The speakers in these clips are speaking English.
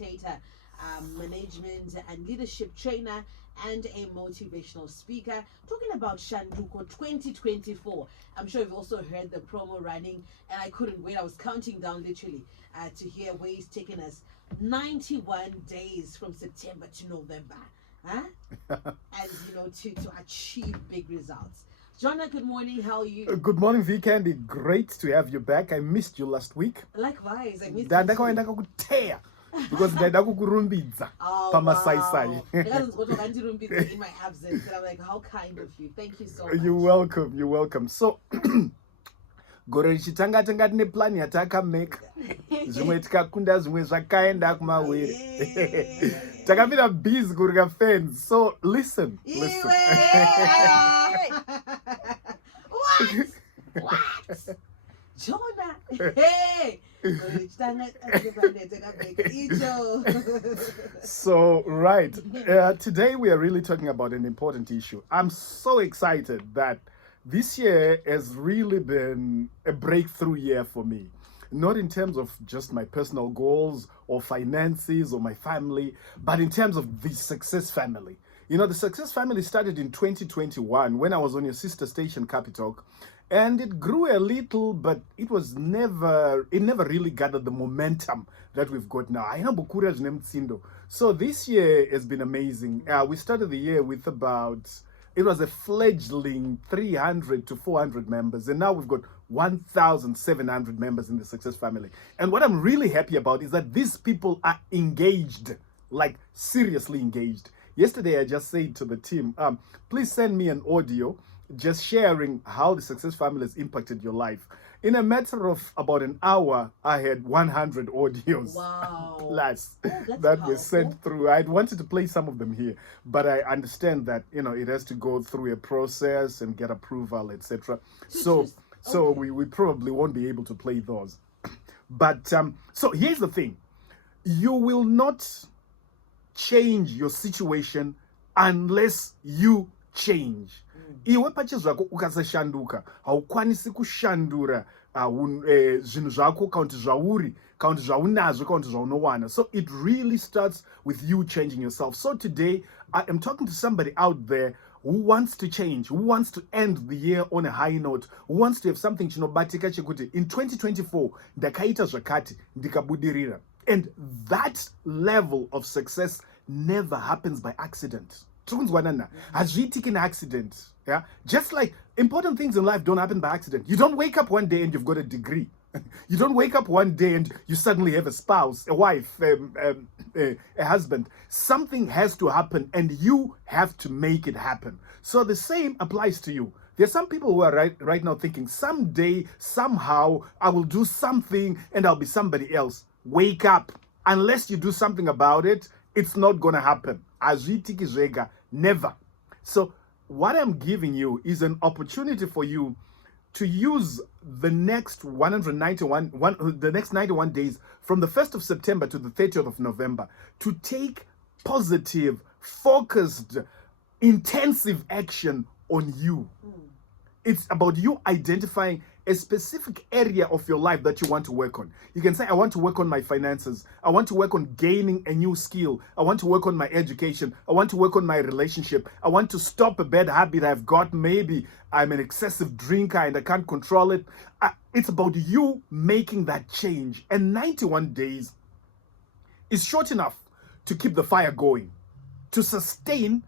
facilitator, management and leadership trainer, and a motivational speaker, talking about Shanduko 2024. I'm sure you've also heard the promo running, and I couldn't wait. I was counting down literally to hear where he's taken us. 91 days from September to November, huh? And to achieve big results. Jonah, good morning. How are you? Good morning, V Candy. Great to have you back. I missed you last week. Likewise, I missed you too. Because ndaenda kukurumbidza pamasaisai. In my absence, and I'm like, how kind of you. Thank you so much. You're welcome. So gore richitanga tanga tine plan yatakameka zvimwe tikakunda zvimwe zvakaenda kumawere takamira busy kurika fans. So listen. What? Jonah, hey. So right, today we are really talking about an important issue. I'm so excited that this year has really been a breakthrough year for me. Not in terms of just my personal goals or finances or my family, but in terms of the success family. The success family started in 2021 when I was on your sister station, Capital. And it grew a little, but it never really gathered the momentum that we've got now. So this year has been amazing. We started the year with it was a fledgling 300 to 400 members. And now we've got 1,700 members in the Success family. And what I'm really happy about is that these people are engaged, like seriously engaged. Yesterday, I just said to the team, please send me an audio just sharing how the Success family has impacted your life. In a matter of about an hour, I had 100 audios. Wow. that were sent through. I wanted to play some of them here, but I understand that, it has to go through a process and get approval, etc. So we probably won't be able to play those. But so here's the thing. You will not change your situation unless you change. Iwe pache zvako ukasashanduka haukwanisi kushandura zvinhu zvako kaunti zvauri kaunti zvaunazvo kaunti zvaunowana. So it really starts with you changing yourself. So today I am talking to somebody out there who wants to change, who wants to end the year on a high note, who wants to have something chinobatika chekuti in 2024 ndakaita zvakati ndikabudirira. And that level of success never happens by accident. Hazviitiki an accident. Yeah, just like important things in life don't happen by accident. You don't wake up one day and you've got a degree. You don't wake up one day and you suddenly have a spouse, a wife, a husband. Something has to happen and you have to make it happen. So the same applies to you. There's some people who are right now thinking, someday, somehow, I will do something and I'll be somebody else. Wake up. Unless you do something about it, it's not going to happen. Azvitiki zvega, never. So what I'm giving you is an opportunity for you to use the next 91 days from the 1st of September to the 30th of November to take positive, focused, intensive action on you. It's about you identifying a specific area of your life that you want to work on. You can say, I want to work on my finances. I want to work on gaining a new skill. I want to work on my education. I want to work on my relationship. I want to stop a bad habit I've got. Maybe I'm an excessive drinker and I can't control it. It's about you making that change. And 91 days is short enough to keep the fire going, to sustain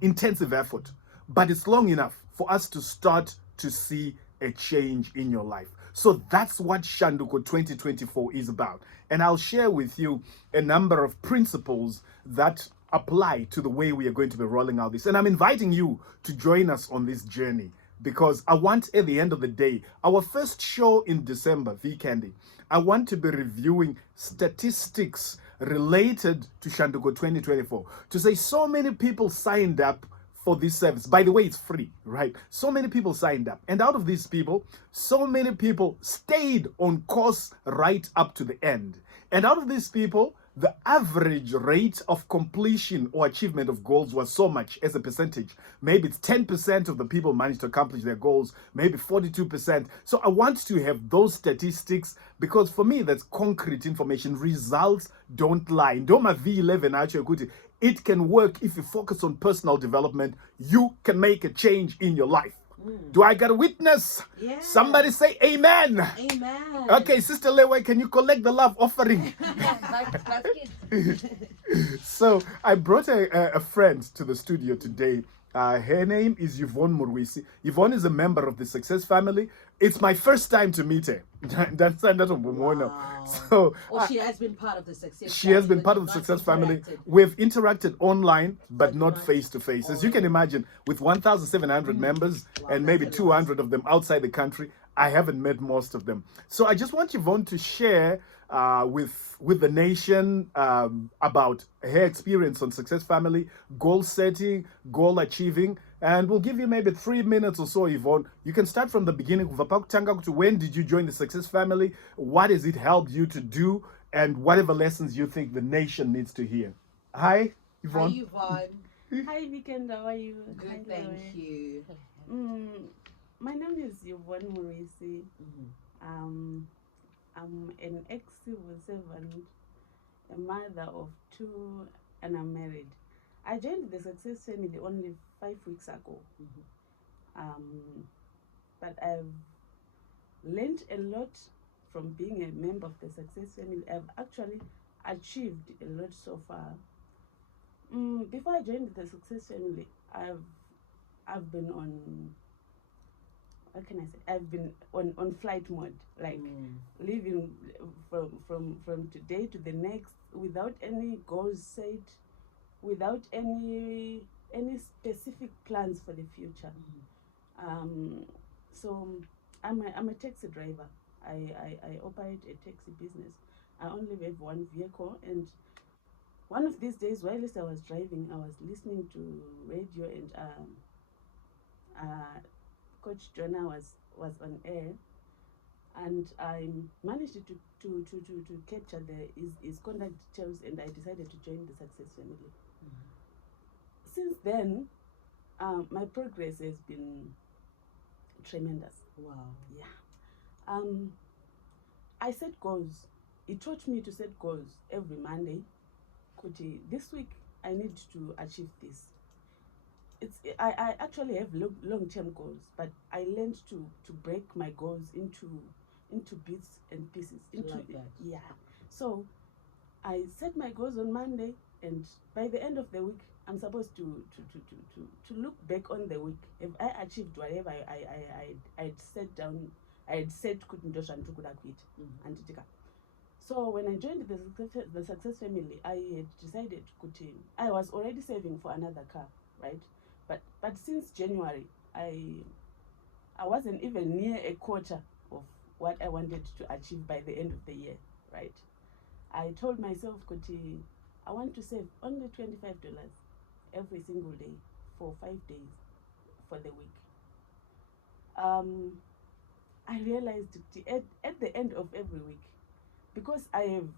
intensive effort. But it's long enough for us to start to see a change in your life. So that's what Shanduko 2024 is about. And I'll share with you a number of principles that apply to the way we are going to be rolling out this. And I'm inviting you to join us on this journey because I want, at the end of the day, our first show in December, V Candy, I want to be reviewing statistics related to Shanduko 2024 to say so many people signed up for this service. By the way, it's free, right? So many people signed up. And out of these people, so many people stayed on course right up to the end. And out of these people, the average rate of completion or achievement of goals was so much as a percentage. Maybe it's 10% of the people managed to accomplish their goals, maybe 42%. So I want to have those statistics because for me, that's concrete information. Results don't lie. Ndoma V11 actually, it can work if you focus on personal development. You can make a change in your life. Do I got a witness? Yeah. Somebody say amen. Amen. Okay, Sister Lewe, can you collect the love offering? That's good. So I brought a friend to the studio today. Her name is Yvonne Murwisi. Yvonne is a member of the Success family. It's my first time to meet her. Wow. So She has been part of the Success she has family, been but part of you've the not Success family. interacted. We've interacted online, but not not face to face. As you can imagine, with 1,700 members and maybe that's a lot. 200 of them outside the country, I haven't met most of them. So I just want Yvonne to share with the nation about her experience on Success Family, goal setting, goal achieving, and we'll give you maybe 3 minutes or so, Yvonne. You can start from the beginning. When did you join the Success Family? What has it helped you to do? And whatever lessons you think the nation needs to hear. Hi, Hi, Yvonne. Yvonne. Hi, Weekend. How are you? Hi, Good, Lawe. thank you. My name is Yvonne Murisi. I'm an ex-civil servant, a mother of 2, and I'm married. I joined the Success family only 5 weeks ago. But I've learned a lot from being a member of the Success family. I've actually achieved a lot so far. Before I joined the Success family, I've been on, what can I say? I've been on flight mode, like living from today to the next without any goals set, without any specific plans for the future. So I'm a taxi driver. I operate a taxi business. I only have one vehicle, and one of these days, while I was driving, I was listening to radio, and Coach Jonah was on air, and I managed to capture his contact details, and I decided to join the Success family. Since then, my progress has been tremendous. Wow. Yeah. I set goals. It taught me to set goals every Monday. This week I need to achieve this. I actually have long-term goals, but I learned to break my goals into bits and pieces. Like that. Yeah. So I set my goals on Monday, and by the end of the week, I'm supposed to look back on the week. If I achieved whatever I'd set down, I had said couldn't do and could quit. So when I joined the Success family, I had decided I was already saving for another car, right? But since January, I wasn't even near a quarter of what I wanted to achieve by the end of the year, right? I told myself, I want to save only $25 every single day for 5 days for the week. I realized at the end of every week, because I have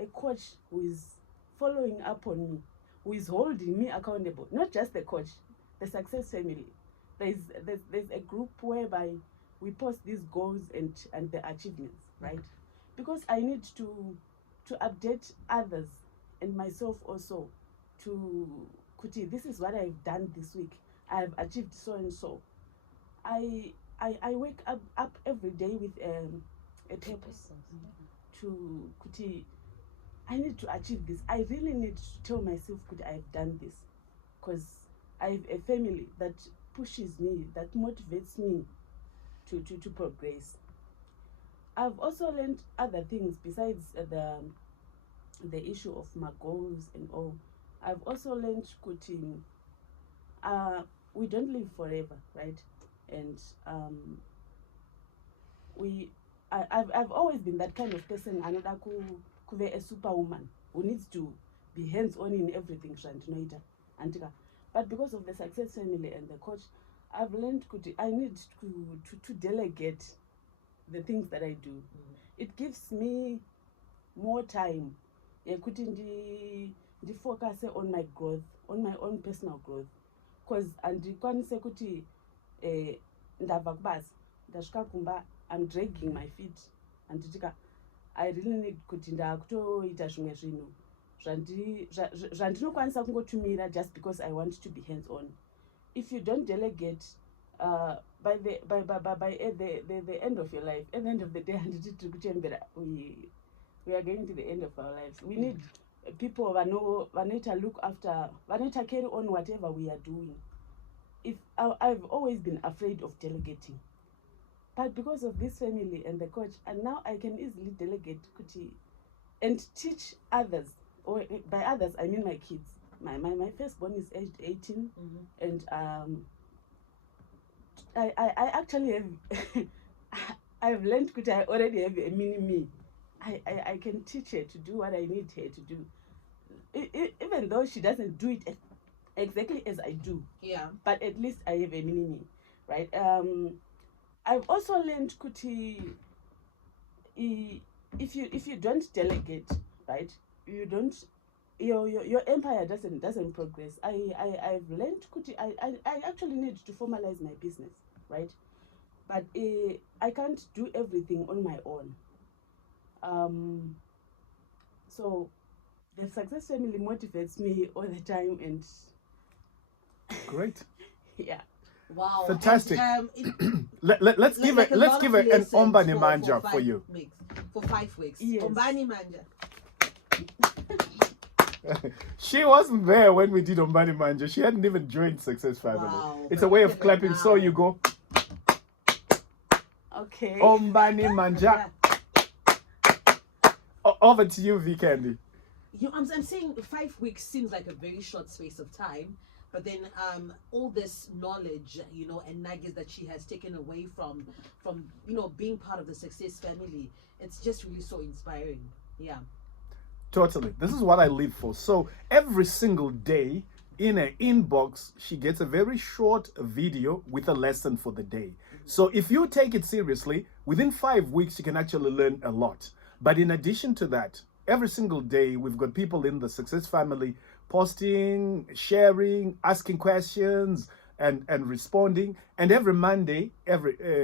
a coach who is following up on me, who is holding me accountable, not just the coach, the Success family. There's a group whereby we post these goals and the achievements, right? Because I need to update others and myself also to this is what I've done this week. I've achieved so and so. I wake up every day with a purpose to I need to achieve this. I really need to tell myself I've done this, because I have a family that pushes me, that motivates me to progress. I've also learned other things besides the issue of my goals and all. I've also learned we don't live forever, right? And I've always been that kind of person, another a superwoman who needs to be hands-on in everything, but because of the Success family and the coach, I've learned I need to delegate the things that I do. It gives me more time yekuti ndifocuse on my growth, on my own personal growth, because andikwanise kuti ndabva kubasa ndasvika kumba, I'm dragging my feet anditika I really need kuti ndakutoita zvimwe zvinhu zvandinokwanisa kungotumira just because I want to be hands on. If you don't delegate, by the end of your life, at the end of the day, we are going to the end of our lives. We need people who look after, who carry on whatever we are doing. I've always been afraid of delegating, but because of this family and the coach, and now I can easily delegate and teach others. Or by others, I mean my kids. My firstborn is aged 18, and I actually have I've learned that I already have a mini me. I can teach her to do what I need her to do, even though she doesn't do it exactly as I do. Yeah. But at least I have a mini me, right? I've also learned kuti if you don't delegate, right, you don't, your empire doesn't progress. I've learned kuti I actually need to formalize my business, right? But I can't do everything on my own. So the success family motivates me all the time, and great. Yeah. Wow. Fantastic. And, let's give an Ombani Manja for you. For 5 weeks. Yes. Ombani Manja. She wasn't there when we did Ombani Manja. She hadn't even joined Success Family. Wow, it's a way of clapping. So you go. Okay. Ombani Manja. Over to you, V Candy. I'm saying 5 weeks seems like a very short space of time, but then all this knowledge, and nuggets that she has taken away from being part of the Success Family, it's just really so inspiring. Yeah. Totally. This is what I live for. So every single day in her inbox, she gets a very short video with a lesson for the day. So if you take it seriously, within 5 weeks, you can actually learn a lot. But in addition to that, every single day, we've got people in the Success Family posting, sharing, asking questions, and responding. And every Monday,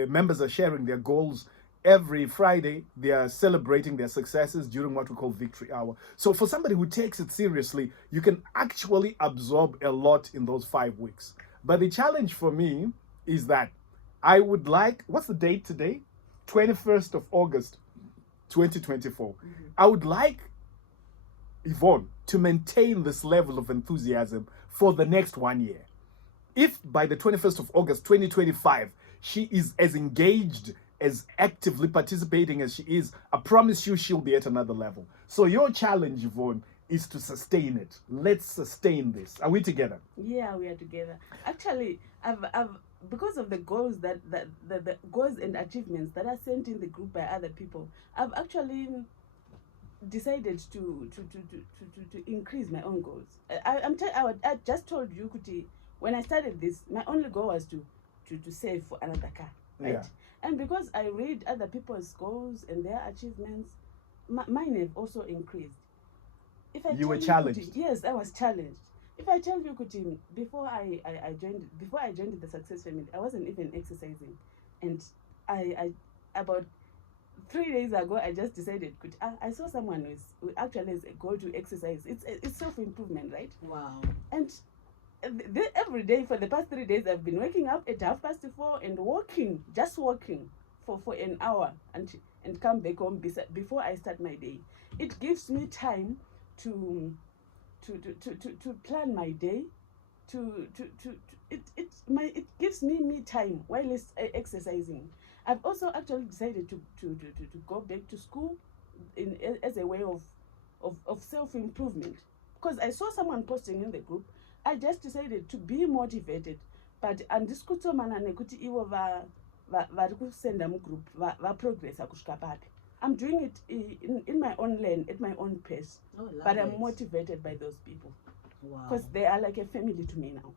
members are sharing their goals. Every Friday, they are celebrating their successes during what we call Victory Hour. So for somebody who takes it seriously, you can actually absorb a lot in those 5 weeks. But the challenge for me is that I would like, what's the date today? 21st of August, 2024. I would like Yvonne to maintain this level of enthusiasm for the next 1 year. If by the 21st of August, 2025, she is as engaged, as actively participating as she is, I promise you she'll be at another level. So your challenge, Yvonne, is to sustain it. Let's sustain this. Are we together? Yeah, we are together. Actually, I've because of the goals the goals and achievements that are sent in the group by other people, I've actually decided to increase my own goals. I just told you, Kuti, when I started this, my only goal was to save for another car, right? Yeah. And because I read other people's goals and their achievements, mine have also increased. You were challenged. Kuti, yes, I was challenged. If I tell you, Kuti, before I joined the Success Family, I wasn't even exercising, and I about 3 days ago, I just decided, I saw someone who actually has a goal to exercise. It's self-improvement, right? Wow. And every day for the past 3 days, I've been waking up at 4:30 and just walking for an hour and come back home before I start my day. It gives me time to plan my day. It gives me time while it's exercising. I've also actually decided to go back to school as a way of self-improvement, because I saw someone posting in the group. I just decided to be motivated, but andiskutomana nekuti ivo vari kusenda mugroup va progressa kusvika papi. I'm doing it in my own lane, at my own pace, but I'm motivated by those people. Wow. Because they are like a family to me now.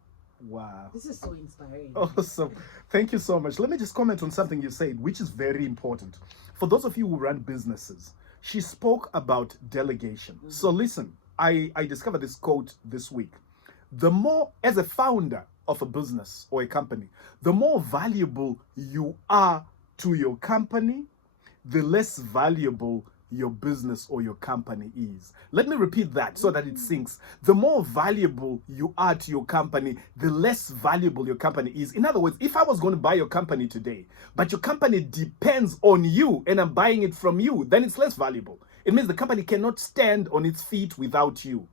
Wow. This is so inspiring. Awesome. Thank you so much. Let me just comment on something you said, which is very important. For those of you who run businesses, she spoke about delegation. So listen, I discovered this quote this week. The more, as a founder of a business or a company, the more valuable you are to your company, the less valuable your business or your company is. Let me repeat that so that it sinks. The more valuable you are to your company, the less valuable your company is. In other words, if I was going to buy your company today, but your company depends on you and I'm buying it from you, then it's less valuable. It means the company cannot stand on its feet without you.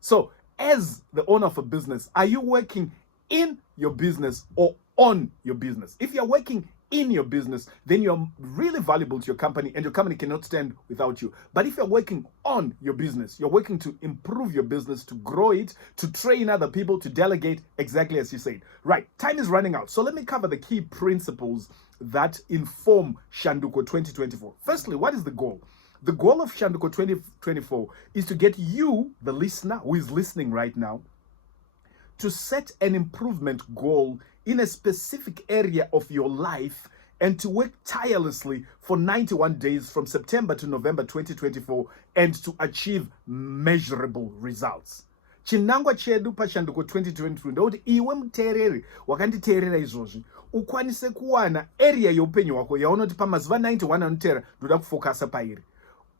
So, as the owner of a business, are you working in your business or on your business? If you're working in your business, then you're really valuable to your company and your company cannot stand without you. But if you're working on your business, you're working to improve your business, to grow it, to train other people, to delegate, exactly as you said. Right, time is running out. So let me cover the key principles that inform Shanduko 2024. Firstly, what is the goal? The goal of Shanduko 2024 is to get you, the listener who is listening right now, to set an improvement goal in a specific area of your life and to work tirelessly for 91 days from September to November 2024 and to achieve measurable results. Chinangwa chedu paShanduko 2022 ndoti iwe muteereri wakanditeerera izvozvi ukwanise kuwana area youpenyu hwako yaunoti pamazuva 91 anoteera ndoda kufokasa pairi.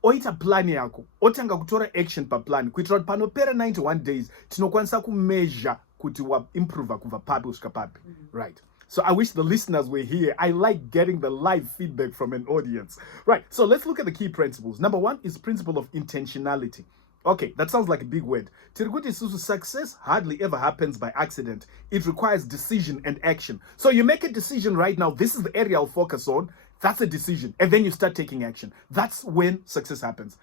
Oita plan yako, otanga kutora action paplan kuitira kuti panopera 91 days tinokwanisa kumeasure kuti wa improve kubva papi kusvika papi. Right. So I wish the listeners were here. I like getting the live feedback from an audience. Right. So let's look at the key principles. Number one is principle of intentionality. Okay, that sounds like a big word. Tirikuti susu, success hardly ever happens by accident. It requires decision and action. So you make a decision right now. This is the area I'll focus on. That's a decision. And then you start taking action. That's when success happens.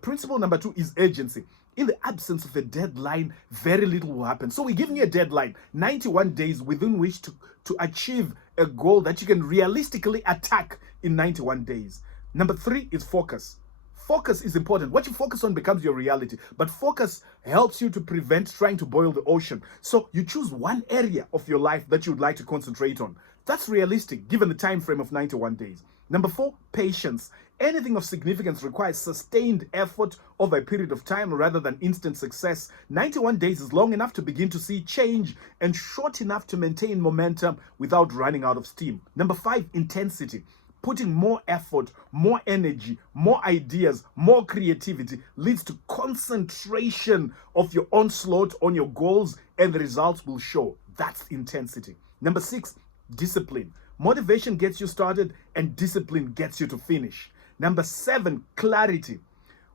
Principle number two is urgency. In the absence of a deadline, very little will happen. So we're giving you a deadline, 91 days within which to achieve a goal that you can realistically attack in 91 days. Number three is focus. Focus is important. What you focus on becomes your reality. But focus helps you to prevent trying to boil the ocean. So you choose one area of your life that you would like to concentrate on. That's realistic given the time frame of 91 days. Number four, patience. Anything of significance requires sustained effort over a period of time rather than instant success. 91 days is long enough to begin to see change and short enough to maintain momentum without running out of steam. Number five, intensity. Putting more effort, more energy, more ideas, more creativity leads to concentration of your onslaught on your goals, and the results will show. That's intensity. Number six, discipline. Motivation gets you started and discipline gets you to finish. Number seven, clarity.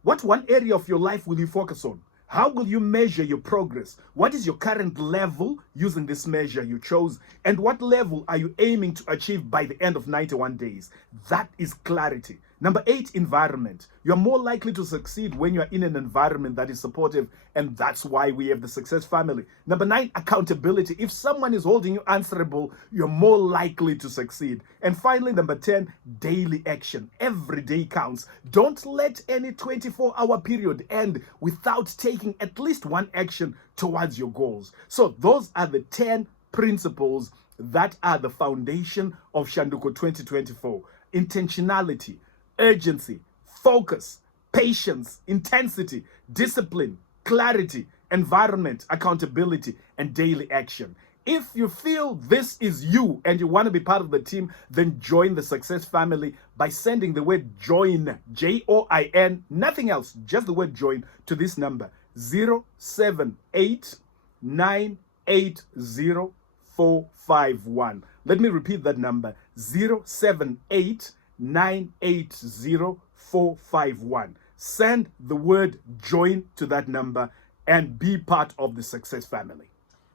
What one area of your life will you focus on? How will you measure your progress? What is your current level using this measure you chose? And what level are you aiming to achieve by the end of 91 days? That is clarity. Number eight, environment. You're more likely to succeed when you're in an environment that is supportive, and that's why we have the success family. Number nine, accountability. If someone is holding you answerable, you're more likely to succeed. And finally, number 10, daily action. Every day counts. Don't let any 24-hour period end without taking at least one action towards your goals. So those are the 10 principles that are the foundation of Shanduko 2024. Intentionality, urgency, focus, patience, intensity, discipline, clarity, environment, accountability, and daily action. If you feel this is you and you want to be part of the team, then join the success family by sending the word join, J-O-I-N, nothing else, just the word join, to this number, 078-980-451. Let me repeat that number, 078-980-451. Send the word join to that number and be part of the success family.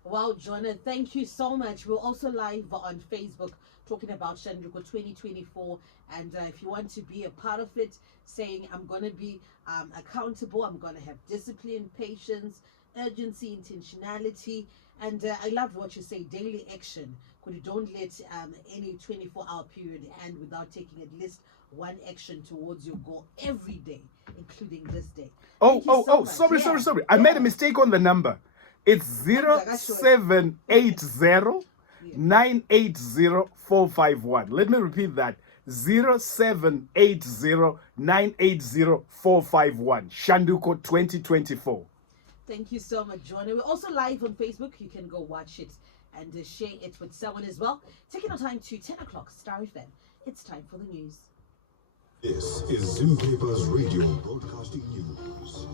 Wow, Jonah, thank you so much. We're also live on Facebook talking about Shanduko 2024. And if you want to be a part of it, saying I'm going to be accountable, I'm going to have discipline, patience, urgency, intentionality. And I love what you say, daily action. Because you don't let any 24-hour period end without taking at least one action towards your goal every day, including this day. Sorry. I made a mistake on the number. It's 0780-980-451. Let me repeat that. 0780980451. Shanduko 2024. Thank you so much, John. And we're also live on Facebook. You can go watch it and share it with someone as well. Taking our time to 10 o'clock, Star FM. It's time for the news. This is Zim Paper's Radio Broadcasting News.